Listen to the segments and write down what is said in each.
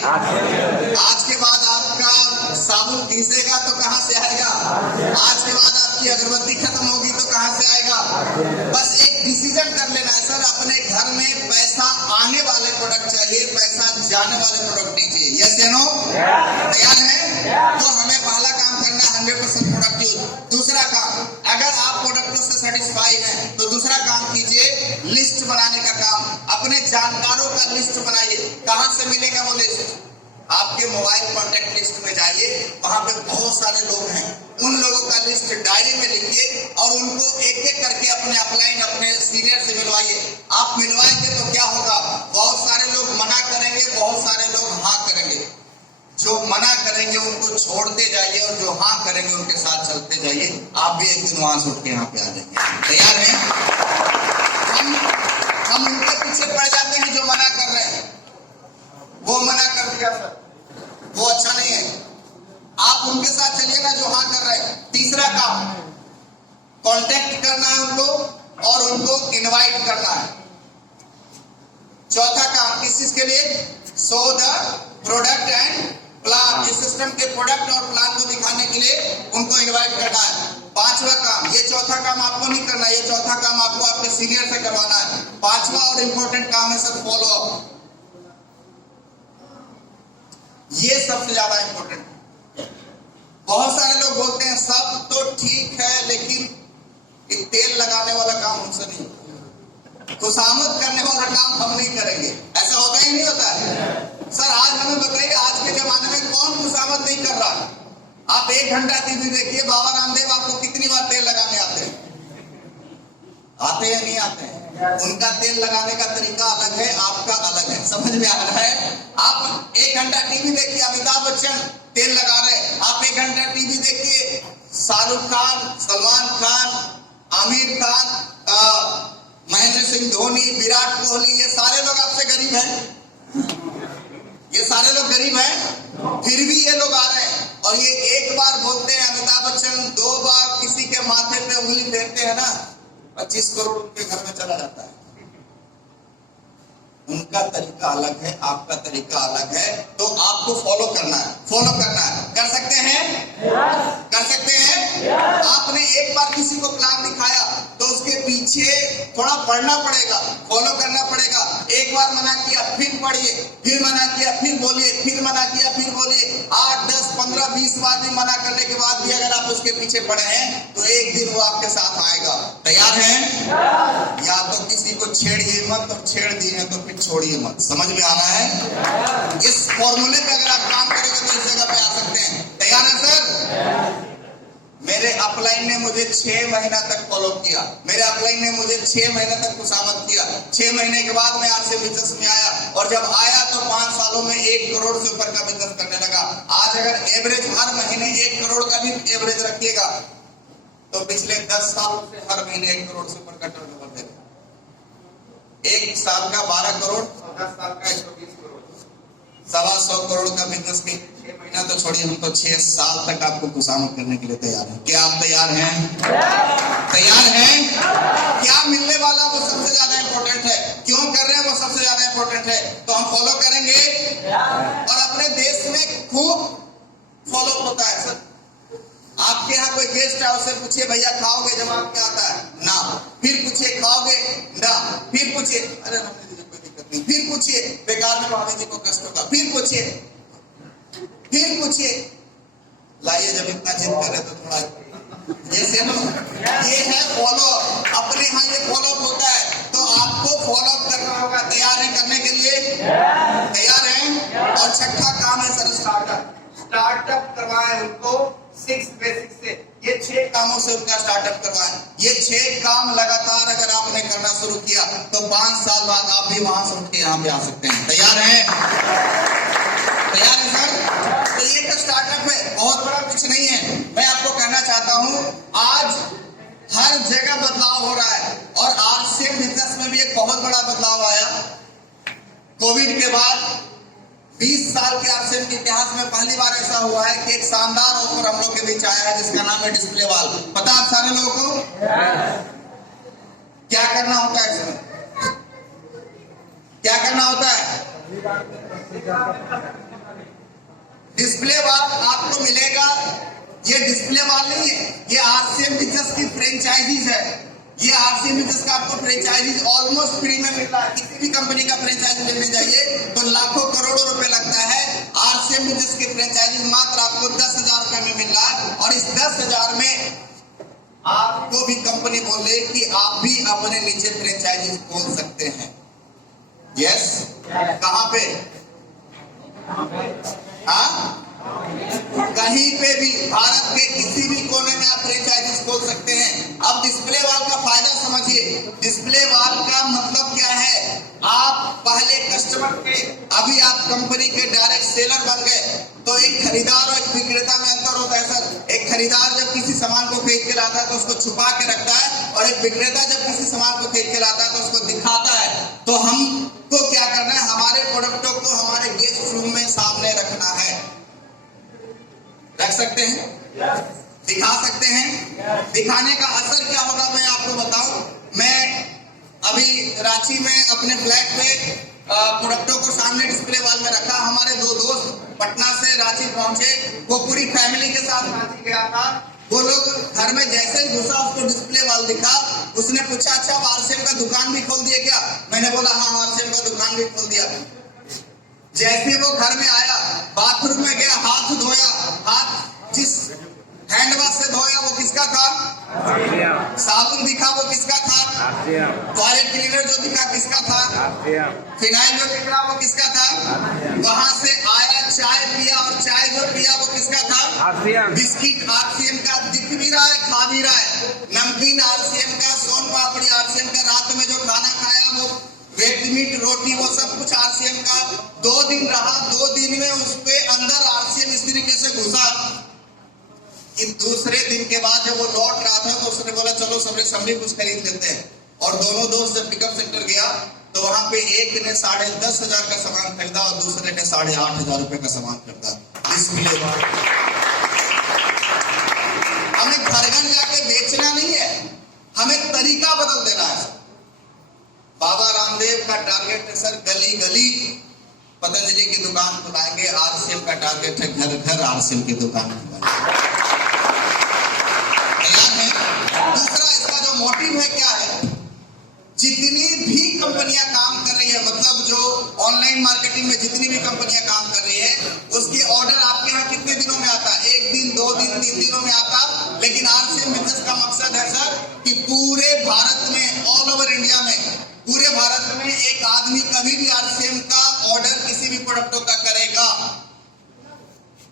आज के बाद आपका साबुन घिसेगा तो कहाँ से आएगा? आज के बाद आपकी अगरबत्ती खत्म होगी तो कहाँ से आएगा? बस एक डिसीजन कर लेना है सर, अपने घर में पैसा आने वाले प्रोडक्ट चाहिए, पैसा जाने वाले प्रोडक्ट नहीं चाहिए। यस या नो? तैयार है? तो हमें पहला काम करना है 100% प्रोडक्ट यूज। दूसरा काम, अगर आप प्रोडक्टों से सेटिस्फाई हैं तो दूसरा काम कीजिए, लिस्ट बनाने का काम। अपने जानकारों का लिस्ट बनाइए। कहां से मिलेगा वो लिस्ट? आपके मोबाइल कॉन्टेक्ट लिस्ट में जाइए, वहां पे बहुत सारे लोग हैं, उन लोगों का लिस्ट डायरी में लिखिए और उनको एक एक करके अपने अपलाइन, अपने सीनियर से मिलवाइए। आप मिलवाएंगे तो क्या होगा? बहुत सारे लोग मना करेंगे, बहुत सारे लोग हाँ करेंगे। जो मना करेंगे उनको छोड़ते जाइए और जो हाँ करेंगे उनके साथ चलते जाइए। आप भी एक दिन वहां से उठ के यहाँ पे आ जाएंगे। तैयार हैं? हम उनके पीछे पड़ जाते हैं जो मना कर रहे हैं। वो मना कर दिया सर, वो अच्छा नहीं है। आप उनके साथ चलिए ना जो हाँ कर रहे हैं। तीसरा काम, कांटेक्ट करना है उनको और उनको इनवाइट करना है। चौथा काम किस चीज के लिए? So the product and plan. इस सिस्टम के प्रोडक्ट और प्लान को दिखाने के लिए उनको इनवाइट करना है। पांचवा काम, ये चौथा काम आपको नहीं करना, ये चौथा काम आपको आपके सीनियर से करवाना है। पांचवा और इंपॉर्टेंट काम है सर फॉलो अप। ये सबसे ज्यादा इंपॉर्टेंट। बहुत सारे लोग बोलते हैं सब तो ठीक है लेकिन तेल लगाने वाला काम हमसे नहीं, खुशामद करने वाला काम हम नहीं करेंगे। ऐसा होता ही नहीं होता है सर? आज हमें बताइए, आज के जमाने में कौन खुशामद नहीं कर रहा? आप 1 घंटा टीवी देखिए, बाबा रामदेव आपको कितनी बार तेल लगाने आते हैं? आते हैं नहीं आते हैं? उनका तेल लगाने का तरीका अलग है, आपका अलग है। समझ में आ रहा है? आप 1 घंटा टीवी देखिए, अमिताभ बच्चन तेल लगा रहे। आप 1 घंटा टीवी देखिए, शाहरुख खान, सलमान खान, आमिर खान, महेंद्र सिंह धोनी, विराट कोहली, ये सारे लोग आपसे गरीब हैं। ये सारे लोग गरीब हैं, फिर भी ये लोग आ रहे हैं। और ये एक बार बोलते हैं अमिताभ बच्चन, 2 बार किसी के माथे पे उंगली फेरते हैं ना, 25 करोड़ उनके घर में चला जाता है। उनका तरीका अलग है, आपका तरीका अलग है, तो आपको फॉलो करना है। फॉलो करना है। कर सकते हैं? कर सकते हैं? आपने एक बार किसी को प्लान दिखाया तो उसके पीछे थोड़ा पढ़ना पड़ेगा, फॉलो करना पड़ेगा। एक बार मना किया फिर पढ़िए, फिर मना किया फिर बोलिए, फिर मना किया फिर बोलिए। 8, 10, 15, 20 बार भी मना करने के बाद भी अगर आप उसके पीछे पड़े हैं तो एक दिन वो आपके साथ आएगा। तैयार हैं? या तो किसी को छेड़िए मत, और छेड़ दिए तो फिर छोड़िए मत। समझ में आ रहा है? इस फॉर्मूले पे अगर आप काम करेंगे तो इस जगह पे आ सकते हैं। तैयार है सर? मेरे अपलाइन ने मुझे 6 महीना तक फॉलो किया। मेरे अपलाइन ने मुझे 6 महीने तक खुशामद किया। 6 महीने के बाद मैं आपसे बिजनेस में आया, और जब आया तो 5 सालों में 1 करोड़ से ऊपर का बिजनेस करने लगा। आज अगर एवरेज हर महीने 1 करोड़ का भी एवरेज रखिएगा तो पिछले 10 साल से हर महीने 1 करोड़ से ऊपर का टर्नओवर दे रहे। 1 साल का 12 करोड़, 10 साल का 120 करोड़, 125 करोड़ का बिजनेस के 6 महीना तो छोड़िए, हम तो 6 साल तक आपको खुशामद करने के लिए तैयार हैं। क्या आप तैयार हैं? तैयार हैं? क्या मिलने वाला वो सबसे ज्यादा इंपॉर्टेंट है। क्यों कर रहे हैं वो सबसे ज्यादा इंपॉर्टेंट है। तो हम फॉलो करेंगे और अपने देश में खूब फॉलो होता है सर। आपके यहाँ कोई गेस्ट है, उससे पूछिए भैया खाओगे? जवाब क्या आता है? ना। फिर पूछिए खाओगे? ना। फिर पूछिए अरे हमने दीजिए कोई दिक्कत नहीं। फिर पूछिए बेकार में भाभी जी को कष्ट होगा। फिर पूछिए, फिर पूछिए। लाइए, जब इतना जिद कर रहे तो थोड़ा जैसे नो, ये है फॉलो। अपने यहाँ ये फॉलो होता है तो आपको फॉलो करना होगा। तैयार है करने के लिए? तैयार है? और छठा काम है सर स्टार्टअप। स्टार्टअप करवाएं उनको 6 बेसिक से। ये 6 कामों से उनका स्टार्टअप करवाएं। ये 6 काम लगातार अगर आपने करना शुरू किया तो 5 साल बाद आप भी वहां से उठ के यहाँ पे आ सकते हैं। तैयार है? तैयार है सर? तो ये तो स्टार्टअप है, बहुत बड़ा कुछ नहीं है। मैं आपको कहना चाहता हूँ आज हर जगह बदलाव हो रहा है, और आरसीएम बिजनेस में भी एक बहुत बड़ा बदलाव आया। कोविड के बाद 20 साल के आरसीएम के इतिहास में पहली बार ऐसा हुआ है कि एक शानदार ऑफर हम लोग के बीच आया है जिसका नाम है डिस्प्ले वॉल। पता आप सारे लोगों को? क्या करना होता है इसमें? क्या करना होता है? डिस्प्ले वॉल आपको मिलेगा, ये डिस्प्ले वॉल नहीं है, ये आरसीएम बिजनेस की फ्रेंचाइजीज है। ये आरसीएम बिजनेस का आपको फ्रेंचाइजीज ऑलमोस्ट फ्री में मिल रहा है। किसी भी कंपनी का फ्रेंचाइजी लेने जाइए तो लाखों करोड़ों रुपए लगता है। आरसीएम बिजनेस की फ्रेंचाइजीज मात्र आपको 10,000 रुपए में मिल रहा है, और इस 10,000 में आपको भी कंपनी बोले कि आप भी अपने नीचे फ्रेंचाइजीज खोल सकते हैं। यस, कहां पे? हाँ, कहीं पे भी, भारत के किसी भी कोने में आप फ्रेंचाइजीज खोल सकते हैं। अब डिस्प्ले वॉल का फायदा समझिए। डिस्प्ले वॉल का मतलब क्या है? आप पहले कस्टमर थे, अभी आप कंपनी के डायरेक्ट सेलर बन गए। तो एक खरीदार और एक विक्रेता में अंतर होता है सर। एक खरीदार जब किसी सामान को खरीद के लाता है तो उसको छुपा के रखता है, और एक विक्रेता जब किसी सामान को खरीद के लाता है तो उसको दिखाता है। तो हमको क्या करना है? हमारे प्रोडक्टों को हमारे गेस्ट रूम में सामने रखना है। रख सकते हैं, दिखा सकते हैं। दिखाने का असर क्या होगा मैं आपको बताऊं। मैं अभी रांची में अपने फ्लैट पे प्रोडक्टों को सामने डिस्प्ले वॉल में रखा। हमारे 2 दोस्त पटना से रांची पहुंचे, वो पूरी फैमिली के साथ रांची गया था। वो लोग घर में जैसे ही घुसा उसको डिस्प्ले वॉल दिखा। उसने पूछा, अच्छा आप आरसीएम का दुकान भी खोल दिए क्या? मैंने बोला हाँ, आरसीएम का दुकान भी खोल दिया। जैसे वो घर में आया, बाथरूम में गया, हाथ धोया, हाथ जिस हैंड वॉश से धोया वो किसका था? साबुन दिखा वो किसका था? टॉयलेट क्लीनर जो दिखा किसका था? फिनाइल जो दिख रहा वो किसका था? वहां से आया, चाय पिया, और चाय जो पिया वो किसका था? बिस्किट आरसीएम का दिख भी रहा है, खा भी रहा है। नमकीन आरसीएम का, सोन पापड़ी आरसीएम का, रात में जो खाना खाया वो वेट मीट रोटी वो सब कुछ आरसीएम का। 2 दिन रहा, 2 दिन में उसके अंदर आरसीएम इस तरीके से घुसा कि दूसरे दिन के बाद जब वो लौट रहा था तो उसने बोला चलो समरी कुछ खरीद लेते हैं। और दोनों दोस्त जब पिकअप सेंटर गया तो वहां पे एक ने 10,500 का सामान खरीदा और दूसरे ने 8,500 रुपए का सामान खरीदा। डिस्प्ले वॉल हमें घर जाके बेचना नहीं है, हमें तरीका बदल देना है। बाबा रामदेव का टारगेट है सर गली गली पतंजलि की दुकान खुलाएंगे। आरसीएम का टारगेट है घर घर आरसीएम की दुकान खुलाएंगे। तैयार है? दूसरा इसका जो मोटिव है क्या है? जितनी भी कंपनियां काम कर रही है, मतलब जो ऑनलाइन मार्केटिंग में जितनी भी कंपनियां काम कर रही है, उसकी ऑर्डर आपके यहाँ कितने दिनों में आता? 1 दिन, 2 दिन, 3 दिनों में आता। लेकिन आरसीएम बिजनेस का मकसद है सर कि पूरे भारत में, ऑल ओवर इंडिया में, पूरे भारत में एक आदमी कभी भी आरसीएम का ऑर्डर किसी भी प्रोडक्टों का करेगा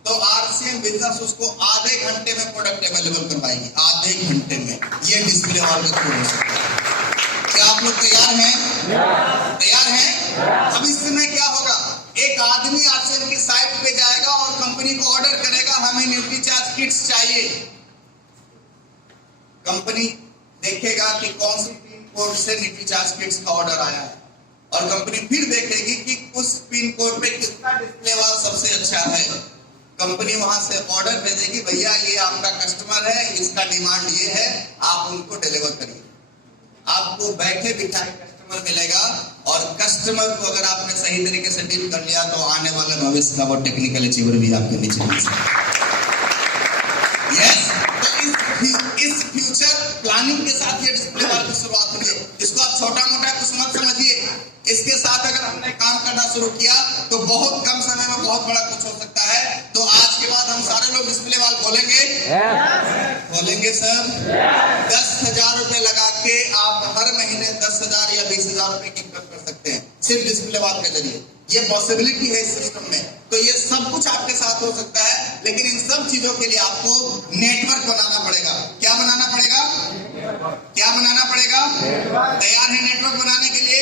तो आरसीएम बिजनेस उसको आधे घंटे में प्रोडक्ट अवेलेबल करवाएगी। आधे घंटे में। ये डिस्प्ले वॉल के थ्रू हो सकता है। क्या आप लोग तैयार हैं? तैयार हैं? अब इसमें क्या होगा? एक आदमी आरसीएम की साइट पे जाएगा और कंपनी को ऑर्डर करेगा, हमें न्यूट्रीचार्ज किट्स चाहिए। कंपनी देखेगा कि कौन सी पिन कोड से न्यूट्रीचार्ज किट्स का ऑर्डर आया है, और कंपनी फिर देखेगी कि उस पिन कोड पे किसका डिस्प्ले वॉल सबसे अच्छा है। कंपनी वहां से ऑर्डर भेजेगी, भैया ये आपका कस्टमर है, इसका डिमांड ये है, आप उनको डिलीवर करिए। आपको बैठे बिठाए कस्टमर मिलेगा, और कस्टमर को अगर आपने सही तरीके से डील कर लिया तो आने वाले भविष्य का वो टेक्निकल अचीवर भी आपके नीचे मिल सकता है। यस, तो इस फ्यूचर प्लानिंग के साथ ये डिस्प्ले वॉल की शुरुआत हुई है। इसको आप छोटा मोटा कुछ मत समझिए। इसके साथ अगर हमने काम करना शुरू किया तो बहुत कम समय में बहुत बड़ा कुछ हो सकता है। तो आज के बाद हम सारे लोग डिस्प्ले वॉल खोलेंगे। खोलेंगे सर। 10,000 रुपए लगा के आप हर महीने 10,000 या 20,000 रुपए की इनकम कर सकते हैं सिर्फ डिस्प्ले वॉल के जरिए। ये पॉसिबिलिटी है इस सिस्टम में। तो ये सब कुछ आपके साथ हो सकता है, लेकिन इन सब चीजों के लिए आपको नेटवर्क बनाना पड़ेगा। क्या बनाना पड़ेगा? क्या बनाना पड़ेगा? तैयार है नेटवर्क बनाने के लिए?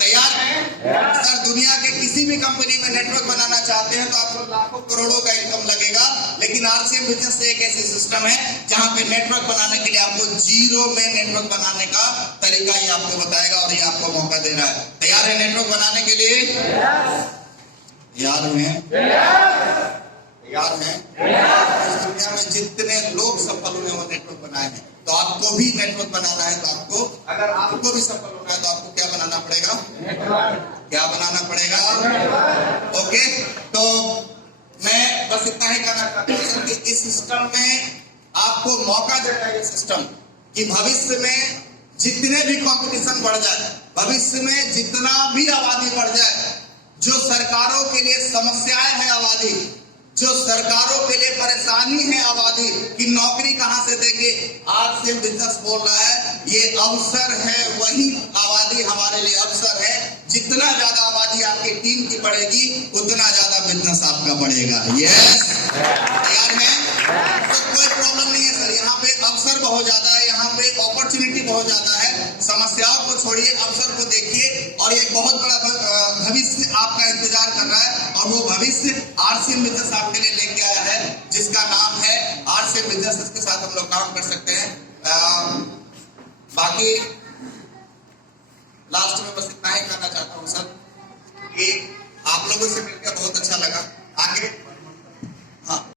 तैयार है सर? दुनिया के किसी भी कंपनी में नेटवर्क बनाना चाहते हैं तो आपको लाखों करोड़ों का इनकम लगेगा, लेकिन आरसीएम बिजनेस से एक ऐसी सिस्टम है जहां पे नेटवर्क बनाने के लिए आपको जीरो में नेटवर्क बनाने का तरीका ये आपको बताएगा, और ये आपको मौका दे रहा है। तैयार है नेटवर्क बनाने के लिए? तैयार हैं? तैयार हैं? इस दुनिया में जितने लोग सफल हुए वो नेटवर्क बनाए हैं, तो आपको भी नेटवर्क बनाना है। तो आपको, अगर आपको भी सफल होना है तो आपको क्या बनाना पड़ेगा? क्या बनाना पड़ेगा? ओके, तो मैं बस इतना ही कहना चाहता हूँ कि इस सिस्टम में आपको मौका देता है ये सिस्टम कि भविष्य में जितने भी कंपटीशन बढ़ जाए, भविष्य में जितना भी आबादी बढ़ जाए, जो सरकारों के लिए समस्याएं हैं आबादी, जो सरकारों के लिए परेशानी है आबादी कि नौकरी कहां से देंगे, आज से बिजनेस बोल रहा है ये अवसर है, वही आबादी हमारे लिए अवसर है। जितना ज्यादा आबादी आपकी टीम की बढ़ेगी उतना ज्यादा बिजनेस आपका बढ़ेगा। यस, तैयार है? तो कोई प्रॉब्लम नहीं है सर, यहाँ पे अवसर बहुत ज्यादा है, यहाँ पे अपॉर्चुनिटी बहुत ज्यादा है। समस्याओं को छोड़िए, अवसर को देखिए, और एक बहुत बड़ा भविष्य आपका इंतजार कर रहा है, और वो भविष्य आरसीएम बिजनेस आपके लिए लेके आया है, जिसका नाम है आरसीएम बिजनेस। इसके साथ हम लोग काम कर सकते हैं। बाकी लास्ट में बस इतना ही कहना चाहता हूँ सर कि आप लोगों से मिलकर बहुत अच्छा लगा।